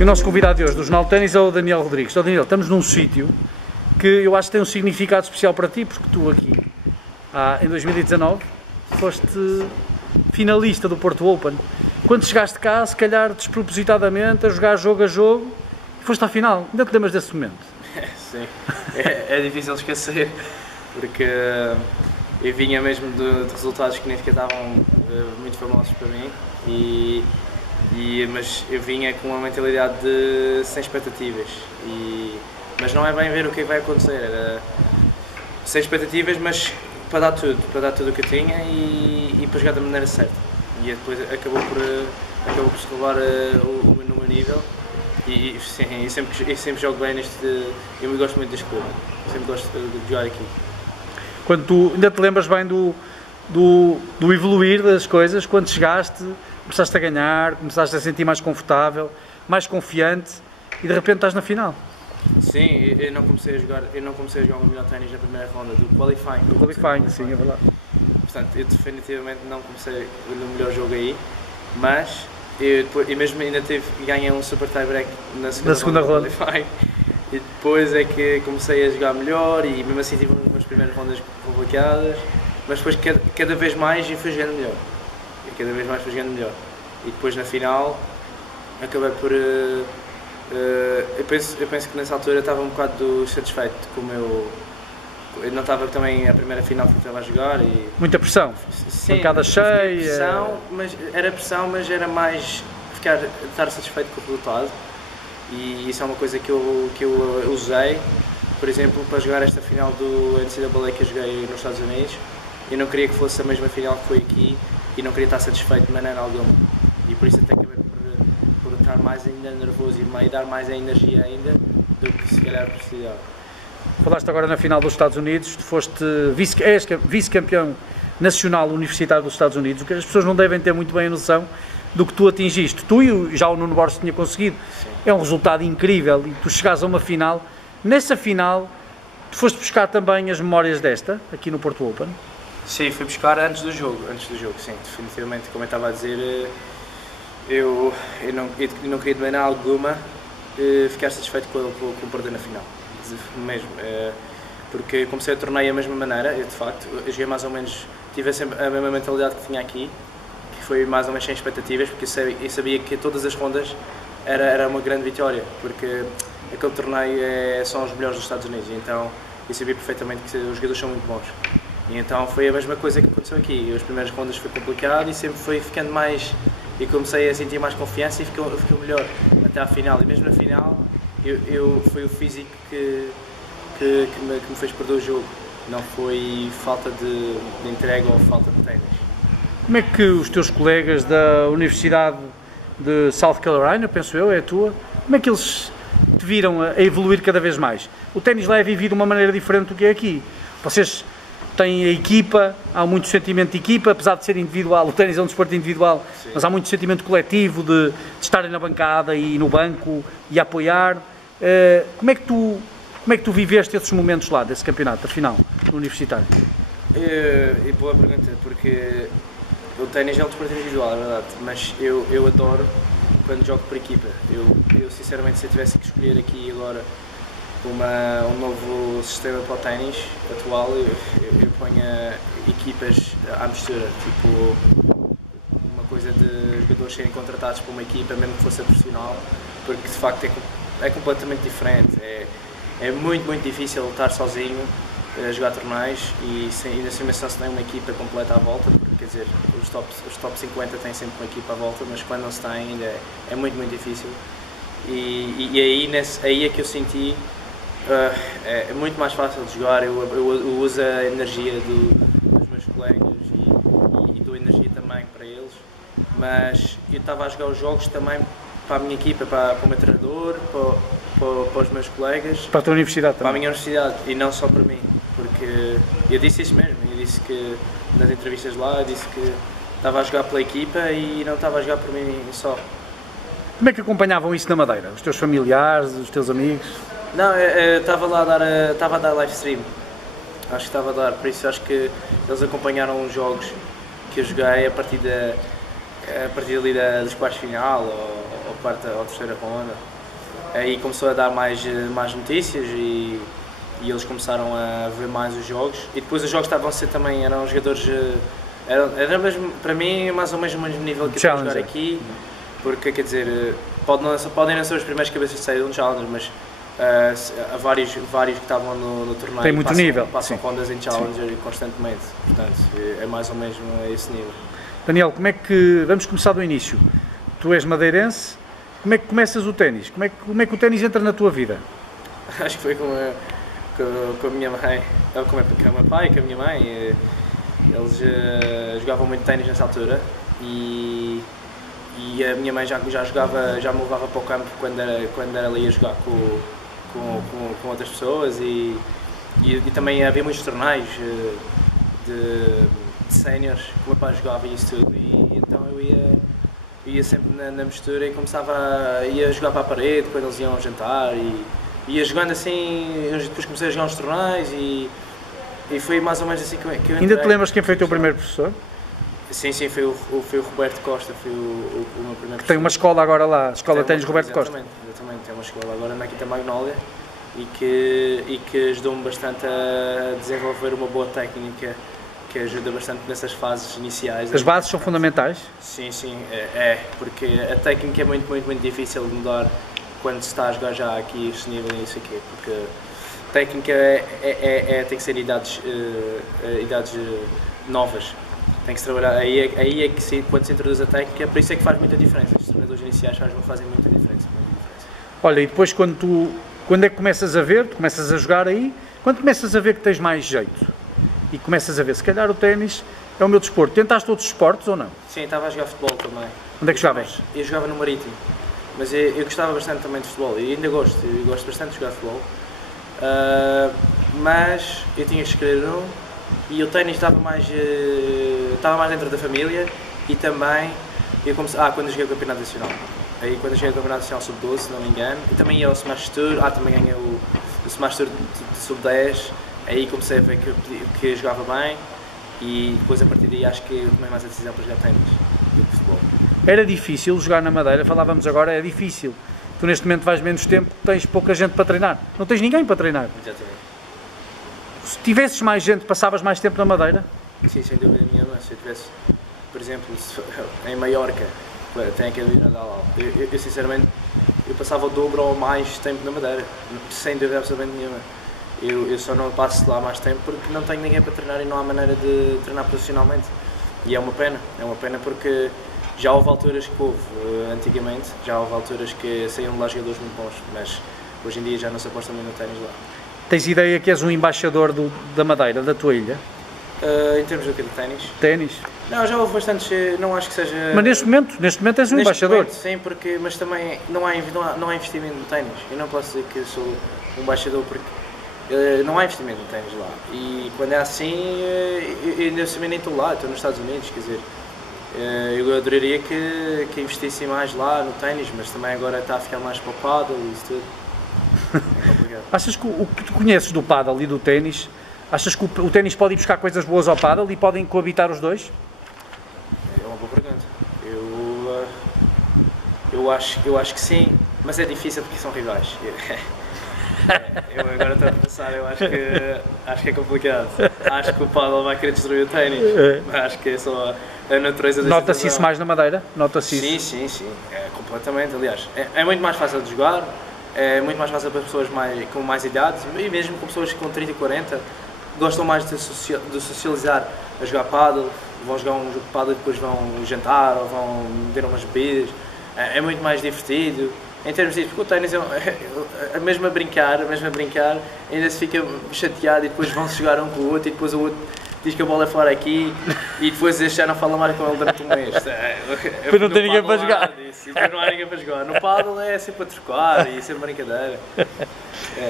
E o nosso convidado de hoje do Jornal de Ténis é o Daniel Rodrigues. Ó Daniel, estamos num sítio que eu acho que tem um significado especial para ti, porque tu aqui, em 2019, foste finalista do Porto Open. Quando chegaste cá, se calhar despropositadamente, a jogar jogo a jogo, foste à final. Ainda te lembras desse momento? Sim, é difícil esquecer, porque eu vinha mesmo de resultados que nem sequer estavam muito famosos para mim, mas eu vinha com uma mentalidade sem expectativas, mas não é bem ver o que vai acontecer, era sem expectativas, mas para dar tudo o que eu tinha e para jogar da maneira certa. E depois acabou por se levar no meu nível. Sim, eu sempre jogo bem eu gosto muito deste clube, sempre gosto de jogar aqui. Quando tu ainda te lembras bem do evoluir das coisas, quando chegaste, começaste a ganhar, começaste a sentir mais confortável, mais confiante e de repente estás na final. Sim, eu não comecei a jogar o melhor ténis na primeira ronda do qualifying. Do qualifying, sim, é verdade. Portanto, eu definitivamente não comecei no melhor jogo aí, mas eu mesmo ainda ganhei um super tie-break na segunda ronda. E depois é que comecei a jogar melhor e mesmo assim tive umas primeiras rondas complicadas, mas depois cada vez mais eu fui jogando melhor. E depois na final acabei por... eu penso que nessa altura eu estava um bocado satisfeito como eu não estava também a primeira final que eu estava a jogar e... Muita pressão? Sim, pancada cheia? Pressão, mas era mais estar satisfeito com o resultado, e isso é uma coisa que eu usei, por exemplo, para jogar esta final do NCAA que eu joguei nos Estados Unidos. Eu não queria que fosse a mesma final que foi aqui e não queria estar satisfeito de maneira alguma, e por isso até acabei por estar mais ainda nervoso e dar mais a energia ainda do que se calhar precisava. Falaste agora na final dos Estados Unidos, tu foste vice-campeão nacional universitário dos Estados Unidos, o que as pessoas não devem ter muito bem a noção do que tu atingiste. Tu e já o Nuno Borges tinha conseguido. Sim. É um resultado incrível e tu chegares a uma final. Nessa final, tu foste buscar também as memórias desta, aqui no Porto Open? Sim, fui buscar antes do jogo, sim, definitivamente, como eu estava a dizer, eu não queria de maneira alguma ficar satisfeito com o perder na final, mesmo, porque comecei a torneio da mesma maneira, de facto, eu joguei mais ou menos, tive sempre a mesma mentalidade que tinha aqui, que foi mais ou menos sem expectativas, porque eu sabia que todas as rondas era uma grande vitória, porque aquele torneio são os melhores dos Estados Unidos, então eu sabia perfeitamente que os jogadores são muito bons. E então foi a mesma coisa que aconteceu aqui. As primeiras rondas foi complicado e sempre foi ficando mais... E comecei a sentir mais confiança e ficou melhor até à final. E mesmo na final, foi o físico que me fez perder o jogo. Não foi falta de entrega ou falta de ténis. Como é que os teus colegas da Universidade de South Carolina, penso eu, é a tua, como é que eles te viram a evoluir cada vez mais? O ténis lá é vivido de uma maneira diferente do que é aqui. Vocês têm a equipa, há muito sentimento de equipa, apesar de ser individual, o ténis é um desporto individual, sim, mas há muito sentimento coletivo de estarem na bancada e no banco e apoiar. Como é que tu viveste esses momentos lá, desse campeonato, da final, do universitário? E boa pergunta, porque o ténis é um desporto individual, é verdade, mas eu adoro quando jogo por equipa. Eu sinceramente, se eu tivesse que escolher aqui agora um novo sistema para o ténis atual, eu ponho equipas à mistura, tipo uma coisa de jogadores serem contratados para uma equipa, mesmo que fosse a profissional, porque de facto é completamente diferente, é muito difícil estar sozinho a jogar torneios e ainda assim só se tem uma equipa completa à volta, porque quer dizer, os top 50 têm sempre uma equipa à volta, mas quando não se tem ainda é muito difícil, e aí é que eu senti. É muito mais fácil de jogar, eu uso a energia dos meus colegas e dou energia também para eles, mas eu estava a jogar os jogos também para a minha equipa, para o meu treinador, para os meus colegas, para a tua universidade também. Para a minha universidade e não só para mim, porque eu disse isso mesmo, eu disse que nas entrevistas lá, eu disse que estava a jogar pela equipa e não estava a jogar por mim só. Como é que acompanhavam isso na Madeira? Os teus familiares, os teus amigos? Não, eu estava lá a dar live stream, acho que estava a dar, por isso acho que eles acompanharam os jogos que eu joguei a partir ali das quartas de final ou quarta ou terceira ronda. Aí começou a dar mais notícias e eles começaram a ver mais os jogos. E depois os jogos estavam a ser também, eram jogadores, era mesmo, para mim, mais ou menos o mesmo nível que eu estou a jogar aqui. Porque, quer dizer, podem não ser os primeiros cabeças de saída de um Challenger, mas há vários que estavam no torneio. Tem muito nível. Passam rondas em Challenger constantemente, portanto, é mais ou menos a esse nível. Daniel, vamos começar do início. Tu és madeirense, como é que começas o ténis? Como é que o ténis entra na tua vida? Acho que foi com a minha mãe, com o meu pai e com a minha mãe. Eles jogavam muito ténis nessa altura e a minha mãe já me levava para o campo quando ela ia jogar com outras pessoas e também havia muitos torneios de séniores que o meu pai jogava e isso tudo, e então eu ia sempre na mistura e ia jogar para a parede quando eles iam jantar e ia jogando assim. Depois comecei a jogar uns torneios e foi mais ou menos assim que eu entrei. Ainda te lembras quem foi o teu primeiro professor? Sim, foi o Roberto Costa, foi o meu primeiro professor. Tem uma escola agora lá, a Escola de Ténis Roberto Costa. Exatamente, tem uma escola agora na Quinta Magnólia e que ajudou-me bastante a desenvolver uma boa técnica, que ajuda bastante nessas fases iniciais. As bases são fundamentais? Sim, porque a técnica é muito difícil de mudar quando se está a jogar já aqui este nível e isso aqui, porque a técnica tem que ser idades novas. Tem que se trabalhar, aí é que quando se introduz a técnica, por isso é que faz muita diferença. Os treinadores iniciais fazem muita diferença. Olha, e depois quando é que começas a ver, tu começas a jogar aí, quando começas a ver que tens mais jeito e começas a ver, se calhar o ténis é o meu desporto, tentaste outros esportes ou não? Sim, estava a jogar futebol também. Onde é que jogavas? Eu jogava no Marítimo, mas eu gostava bastante também de futebol e ainda gosto bastante de jogar futebol, mas eu tinha que escolher um. E o ténis estava mais dentro da família e também eu comecei, quando eu joguei o Campeonato Nacional. Aí quando eu joguei o Campeonato Nacional Sub-12, se não me engano, e também ia ao Smash Tour, também ganhei o Smash Tour de Sub-10, aí comecei a ver que eu jogava bem e depois a partir daí acho que eu tomei mais a decisão para jogar ténis do que futebol. Era difícil jogar na Madeira, falávamos agora, é difícil. Tu neste momento vais menos tempo, tens pouca gente para treinar, não tens ninguém para treinar. Exatamente. Se tivesses mais gente, passavas mais tempo na Madeira? Sim, sem dúvida nenhuma. Se eu tivesse, por exemplo, em Maiorca, tem aquele Nadal. Eu sinceramente, eu passava o dobro ou mais tempo na Madeira, sem dúvida absolutamente nenhuma. Eu só não passo lá mais tempo porque não tenho ninguém para treinar e não há maneira de treinar profissionalmente. E é uma pena porque já houve alturas que houve, antigamente, já houve alturas que saíam de lá jogadores muito bons, mas hoje em dia já não se aposta muito no ténis lá. Tens ideia que és um embaixador da Madeira, da tua ilha? Em termos de ténis? Ténis? Não, já houve bastantes, não acho que seja... Mas neste momento és um embaixador? Momento, sim, mas também não há investimento no ténis. Eu não posso dizer que sou um embaixador porque não há investimento no ténis lá. E quando é assim, eu ainda nem estou lá, estou nos Estados Unidos, quer dizer... Eu adoraria que investissem mais lá no ténis, mas também agora está a ficar mais para o paddle e isso tudo. Achas que o que tu conheces do paddle e do ténis, achas que o ténis pode ir buscar coisas boas ao paddle e podem coabitar os dois? É uma boa pergunta. Eu acho que sim, mas é difícil porque são rivais. Eu agora estou a pensar, eu acho que é complicado. Acho que o paddle vai querer destruir o ténis, mas acho que é só a natureza da Nota-se isso mais na Madeira? Nota-se isso? Sim, completamente. Aliás, é muito mais fácil de jogar. É muito mais fácil para pessoas com mais idade e mesmo com pessoas com 30 e 40 gostam mais de socializar a jogar paddle, vão jogar um jogo de paddle e depois vão jantar ou vão beber umas bebidas. É muito mais divertido em termos disso, porque o ténis mesmo a brincar ainda se fica chateado e depois vão-se jogar um com o outro e depois o outro diz que a bola é fora aqui e depois este já não fala mais com ele durante um mês. Depois não tem ninguém para jogar. Depois não há ninguém para jogar. No paddle é sempre a trocar e sempre brincadeira.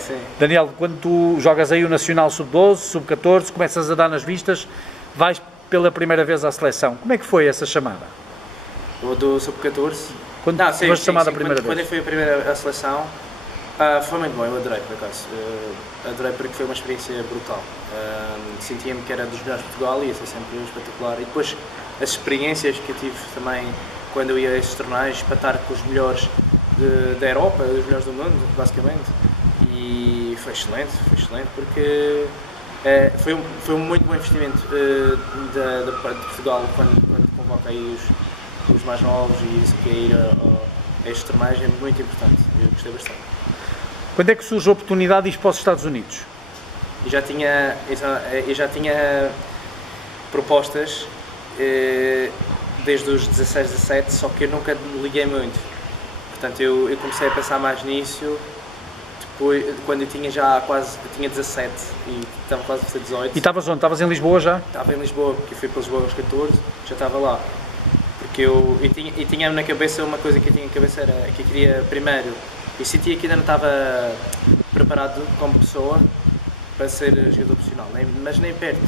Sim. Daniel, quando tu jogas aí o Nacional Sub-12, Sub-14, começas a dar nas vistas, vais pela primeira vez à seleção. Como é que foi essa chamada? O do Sub-14? Quando foste chamada a primeira vez? Quando eu fui a primeira à seleção, foi muito bom, eu adorei por acaso. Adorei porque foi uma experiência brutal. Sentia-me que era dos melhores de Portugal e ia ser sempre espetacular. E depois as experiências que eu tive também quando eu ia a esses torneios para estar com os melhores da Europa, os melhores do mundo, basicamente. E foi excelente porque foi um muito bom investimento da parte de Portugal quando convoca aí os mais novos e isso que é ir a estes torneios é muito importante. Eu gostei bastante. Quando é que surge a oportunidade de ir para os Estados Unidos? Eu já tinha propostas desde os 16, 17, só que eu nunca me liguei muito. Portanto, eu comecei a pensar mais nisso depois, quando eu tinha 17 e estava quase a fazer 18. E estavas onde? Estavas em Lisboa já? Estava em Lisboa, porque eu fui para Lisboa aos 14, já estava lá. Porque eu tinha na cabeça uma coisa que eu tinha na cabeça era que eu queria primeiro, e sentia que ainda não estava preparado como pessoa para ser jogador profissional, mas nem perto.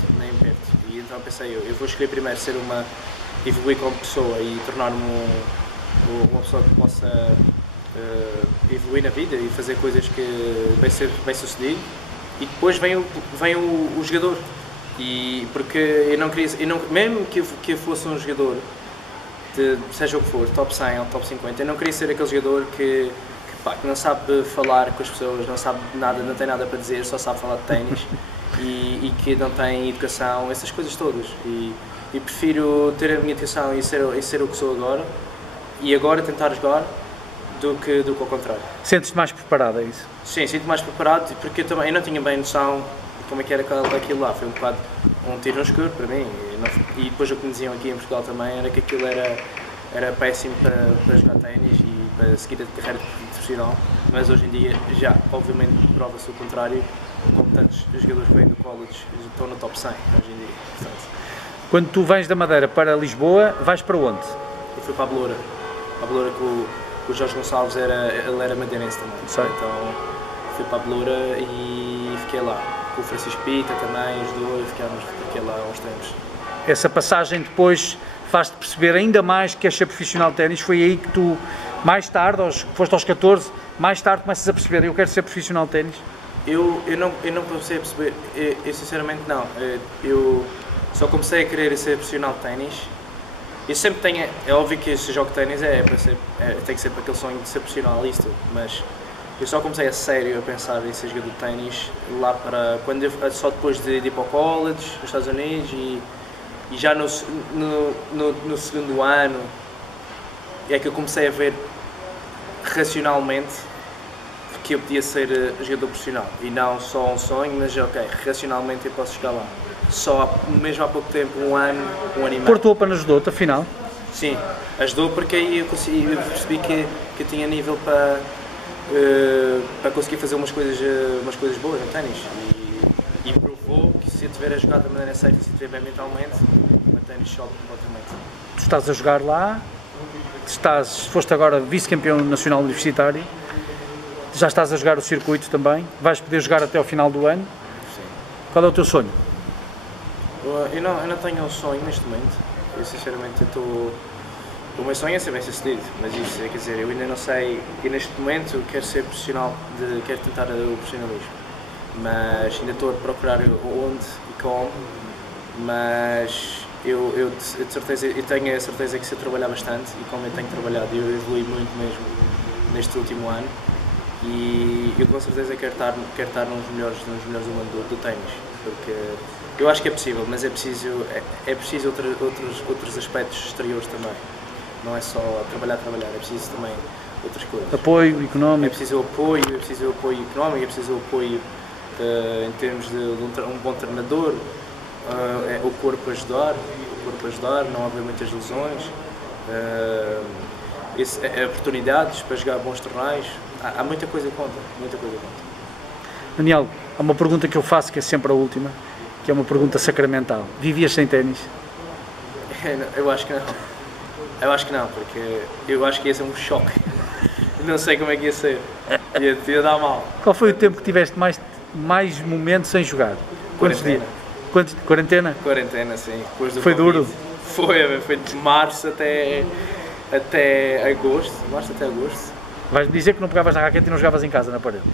E então pensei, eu vou escolher primeiro evoluir como pessoa e tornar-me uma pessoa que possa evoluir na vida e fazer coisas que ser bem sucedido, e depois vem o jogador. E porque eu não queria, mesmo que eu fosse um jogador seja o que for, top 100 ou top 50, eu não queria ser aquele jogador que não sabe falar com as pessoas, não sabe nada, não tem nada para dizer, só sabe falar de ténis e que não tem educação, essas coisas todas. E prefiro ter a minha educação e ser o que sou agora, e agora tentar jogar do que ao contrário. Sentes-te mais preparado, é isso? Sim, sinto mais preparado, porque eu não tinha bem noção de como é que era aquilo lá. Foi um bocado um tiro no escuro para mim. E depois o que me diziam aqui em Portugal também era que aquilo era péssimo para jogar ténis e para seguir a carreira profissional, mas hoje em dia já, obviamente, prova-se o contrário, como tantos jogadores que vêm do college estão no top 100 hoje em dia. Portanto, quando tu vens da Madeira para Lisboa, vais para onde? eu fui para a Beloura. A Beloura com o Jorge Gonçalves, ele era madeirense também. Sei. Então fui para a Beloura e fiquei lá. Com o Francisco Pita também ajudou, fiquei lá há uns tempos. Essa passagem depois faz-te perceber ainda mais que queres ser profissional de ténis. Foi aí que tu, mais tarde, foste aos 14, mais tarde começas a perceber, eu quero ser profissional de ténis? Eu não comecei a perceber, eu sinceramente não. Eu só comecei a querer ser profissional de ténis. Eu sempre tenho, é óbvio que se jogo de ténis tem que ser para aquele sonho de ser profissional, isto, mas eu só comecei a sério a pensar em ser jogador de ténis lá para, só depois de ir para o college, nos Estados Unidos, e já no segundo ano é que eu comecei a ver racionalmente que eu podia ser jogador profissional e não só um sonho, mas ok, racionalmente eu posso chegar lá. Mesmo há pouco tempo, um ano e meio. Porto Open ajudou-te, afinal? Sim, ajudou porque aí eu percebi que eu tinha nível para conseguir fazer umas coisas boas no ténis, e provou que se eu estiver a jogar da maneira certa, se estiver bem mentalmente, o ténis sobe completamente. Tu estás a jogar lá, foste agora vice-campeão nacional universitário, já estás a jogar o circuito também, vais poder jogar até ao final do ano. Sim. Qual é o teu sonho? Eu não tenho um sonho neste momento. Eu sinceramente o meu sonho é ser bem sucedido, mas isso, quer dizer, eu ainda não sei, e neste momento quero ser profissional, quero tentar o profissionalismo, mas ainda estou a procurar onde e como, mas eu tenho a certeza que se eu trabalhar bastante, e como eu tenho trabalhado, eu evolui muito mesmo neste último ano, e eu com certeza quero estar nos melhores do mundo do ténis, porque eu acho que é possível, mas é preciso outros aspectos exteriores também. Não é só trabalhar, é preciso também outras coisas. Apoio económico. É preciso apoio económico, é preciso apoio em termos de um bom treinador, o corpo a ajudar, não haver muitas lesões, oportunidades para jogar bons torneios. Há muita coisa contra, Daniel, há uma pergunta que eu faço que é sempre a última, que é uma pergunta sacramental. Vivias sem ténis? Eu acho que não, porque eu acho que ia ser um choque. Não sei como é que ia ser. Ia dar mal. Qual foi o tempo que tiveste mais momentos sem jogar? Quantos dias? Quarentena? Quarentena, sim. Depois do foi Covid. Duro? Foi de março até agosto. Vais-me dizer que não pegavas na raquete e não jogavas em casa, na parede?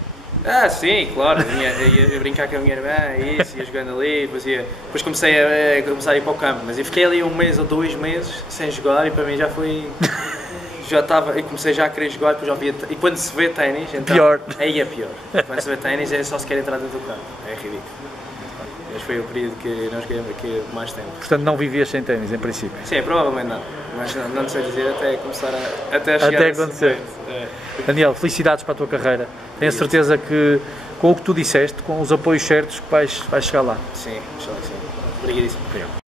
Ah, sim, claro, ia brincar com a minha irmã, isso, ia jogando ali, depois comecei a ir para o campo, mas eu fiquei ali 1 mês ou 2 meses sem jogar e para mim já foi, já estava, e comecei já a querer jogar, depois já via, e quando se vê ténis, então, Pior. aí é pior, quando se vê ténis é só se quer entrar dentro do campo, é ridículo. Mas foi o período que nós ganhamos aqui mais tempo. Portanto, não vivias sem ténis, em princípio. Sim, provavelmente não, mas não sei dizer até começar até chegar Até a esse acontecer. momento. Daniel, felicidades para a tua carreira. Tenho a certeza que, com o que tu disseste, com os apoios certos, que vais chegar lá. Sim, acho que sim. Obrigadíssimo. Obrigado.